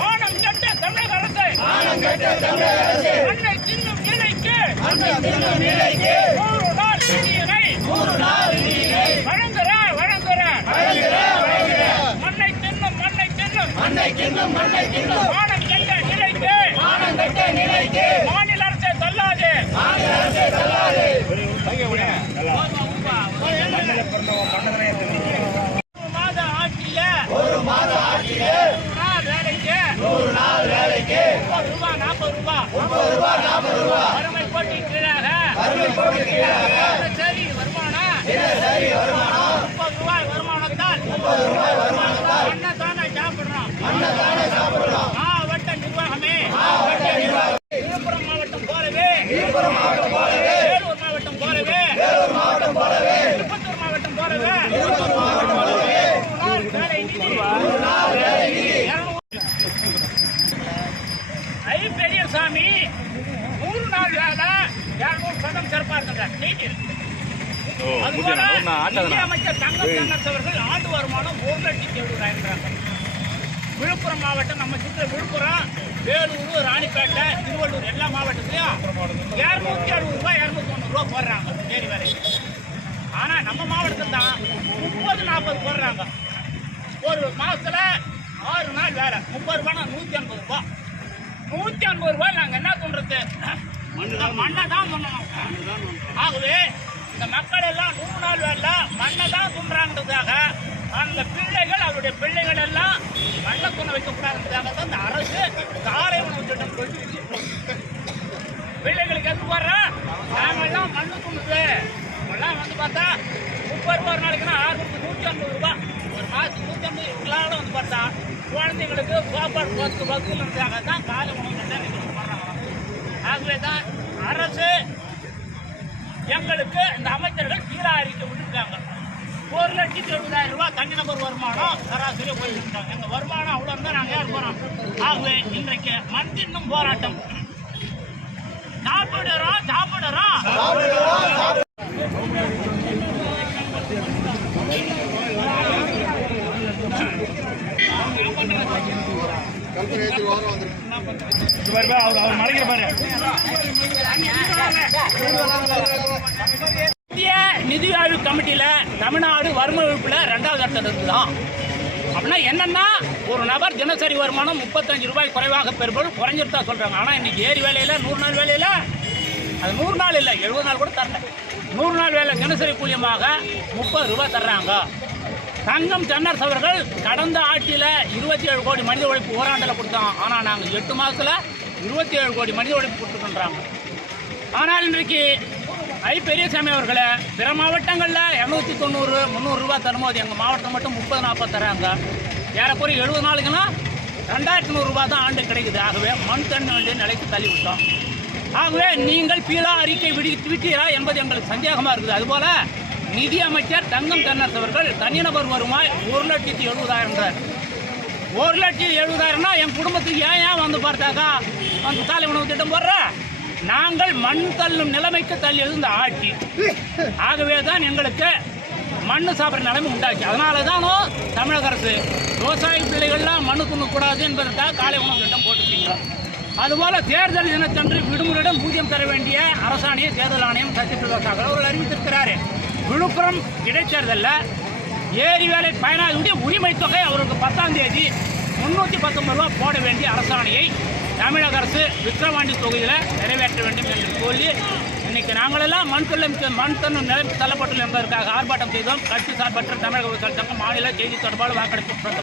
மானம் கெட்ட தமிழக அரசு மண்ணை தின்னும் நிலைக்கு 100 நாள் நீதியினை வழங்குற மண்ணை தின்னும் மானம் கெட்ட நிலைக்கு மாநில அரசே தள்ளாது. ஒரு மாத ஆட்சியில 100 நாள் வேலைக்கு 40 ரூபாய் வறுமை கோட்டி கீழாக தினசரி வருமானம் 30 ரூபாய் வருமானத்தால் மண்ணை சாப்பிடுறோம். மாவட்ட நிர்வாகமே விழுப்புரம் மாவட்டம் போலவே வேலூர் மாவட்டம் போலவே திருப்பத்தூர் மாவட்டம் போலவே பெரியசாமி 100 நாள் வேலை 200 சதம் சிறப்பா இருக்கின்றார். அமைச்சர் தங்கம் தென்னரசு அவர்கள் ஆண்டு வருமானம் 1,70,000 விழுப்புரம் மாவட்டம் நம்ம சுற்ற விழுப்புரம், வேலூர், ராணிப்பேட்டை, திருவள்ளூர் எல்லா மாவட்டத்திலையும் 260 ரூபாய் 290 ரூபாய் போடுறாங்க ஏரி வேலைக்கு. ஆனா நம்ம மாவட்டத்தில் தான் 30-40 போடுறாங்க. ஒரு மாசத்துல 6 நாள் வேலை 30 ரூபாய்னா 150 ரூபாய். 150 ரூபாய் நாங்க என்ன பண்றது? மண்ணை தான் பண்ணணும். ஆகவே இந்த மக்கள் எல்லாம் 100 நாள் வேலை மண்ணை தான் துண்டுறாங்கிறதுக்காக அந்த பிள்ளைகள் அவருடைய பிள்ளைகள் எல்லாம் மண்ணை துணை வைக்கக்கூடாதுன்றதுக்காக தான் இந்த அரசு காலை உணவு திட்டம் கொண்டு பிள்ளைகளுக்கு எது போடுறோம்? நாங்கெல்லாம் மண்ணு துணுது எல்லாம் வந்து பார்த்தா 30 ரூபா ஒரு நாளைக்குன்னா 150 ரூபாய் ஒரு மாதத்துக்கு 150 இவங்களால வந்து பார்த்தா குழந்தைங்களுக்கு சாப்பாடு வசூலுக்காக தான் காலை உணவு திட்டம் பண்ணுறாங்க. ஆகவே தான் அரசு எங்களுக்கு இந்த அமைச்சர்கள் கீழே அறிக்கை விட்டுருக்காங்க. 1,70,000 ரூபாய் தனிநபர் வருமானம் சராசரி போயிருக்காங்க. எங்கள் வருமானம் அவ்வளோ இருந்தால் நாங்கள் ஏன் போகிறோம்? ஆகவே இன்றைக்கு மண் தின்னும் போராட்டம். சாப்பிடுறோம் இந்திய நிதி ஆய்வு கமிட்டியில தமிழ்நாடு வறுமை ஒழிப்புல 2வது இடத்துல இருக்குதான். அப்படின்னா என்னன்னா, ஒரு நபர் தினசரி வருமானம் 35 ரூபாய் குறைவாக பெறுபொருள் குறைஞ்சிருத்தா சொல்றாங்க. ஆனா இன்னைக்கு ஏரி வேலையில 100 நாள் வேலையில அது 100 நாள் இல்லை 70 நாள் கூட தரல. 100 நாள் வேலை தினசரி கூலியமாக 30 ரூபாய் தர்றாங்க. தங்கம் தென்னரசு அவர்கள் கடந்த ஆட்சியில 27 கோடி மனித உழைப்பு ஓராண்டில் கொடுத்தோம். ஆனா நாங்க 8 மாசத்துல 27 கோடி மனித உழைப்பு கொடுத்துருக்கின்றாங்க. ஆனால் இன்றைக்கு பெரியசாமி அவர்களை பிற மாவட்டங்களில் 290-300 ரூபாய் தரும்போது எங்கள் மாவட்டம் மட்டும் 30-40 தராங்க. ஏறக்குறைய 70 நாளுக்குன்னா 2,100 ரூபாய் தான் ஆண்டு கிடைக்குது. ஆகவே மண் தண்ணி வேண்டிய நிலைக்கு தள்ளிவிட்டோம். ஆகவே நீங்கள் பீலா அறிக்கை விட்டீரா என்பது எங்களுக்கு சந்தேகமாக இருக்குது. அதுபோல நிதி அமைச்சர் தங்கம் தென்னரசு அவர்கள் தனிநபர் வருமாய் 1,70,000 1,70,000 என் குடும்பத்துக்கு ஏன் வந்து பார்த்தாக்கா அந்த காலை உணவு திட்டம் போடுற நாங்கள் மண் தள்ளும் நிலைமைக்கு தள்ளியது இந்த ஆட்சி. ஆகவே தான் எங்களுக்கு மண்ணு சாப்பிட்ற நிலைமை உண்டாச்சு. அதனால தானும் தமிழக அரசு விவசாய பிள்ளைகள்லாம் மண்ணு துண்ணக்கூடாது என்பதற்காக காலை உணவு திட்டம் போட்டுருக்கீங்க. அதுபோல தேர்தல் தினத்தன்று விடுமுறையுடன் ஊதியம் தர வேண்டிய அரசாணையை தேர்தல் ஆணையம் சசிகலா அவர்கள் அறிவித்திருக்கிறாரு. விழுப்புரம் இடைத்தேர்தலில் ஏரி வேலை பயனாளியுடைய உரிமை தொகை அவருக்கு 10ஆம் தேதி 319 ரூபாய் போட வேண்டிய அரசாணையை தமிழக அரசு விக்கிரவாண்டி தொகுதியில் நிறைவேற்ற வேண்டும் என்று சொல்லி இன்னைக்கு நாங்களெல்லாம் மண் தன்னும் நிலைமை தள்ளப்பட்டுள்ள என்பதற்காக ஆர்ப்பாட்டம் செய்தோம். கட்சி சார்பற்ற தமிழக விவசாய சங்கம் மாநில செய்தி தொடர்பாளர் வாக்கெடுப்பு